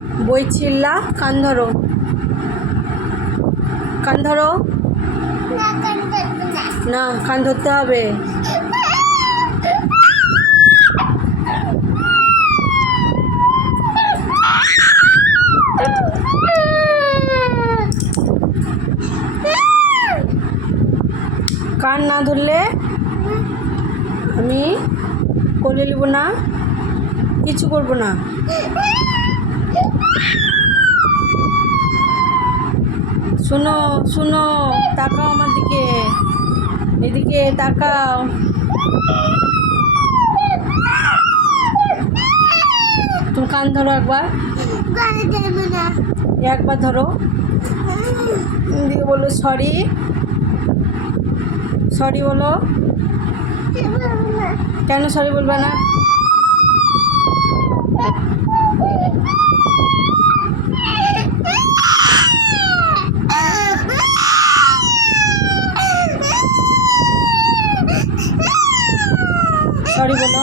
বই চিল্লা, কান ধরো, কান ধরো। না, কান ধরতে হবে। কান না ধরলে আমি কোলে নিব না, কিছু করবো না। শোনো শোনো, তাকাও আমার দিকে, এদিকে তাকাও। তুমি কান ধরো একবার, একবার ধরো, দিয়ে বলো সরি, সরি বলো। কেন সরি বলবে না? সরি বলো।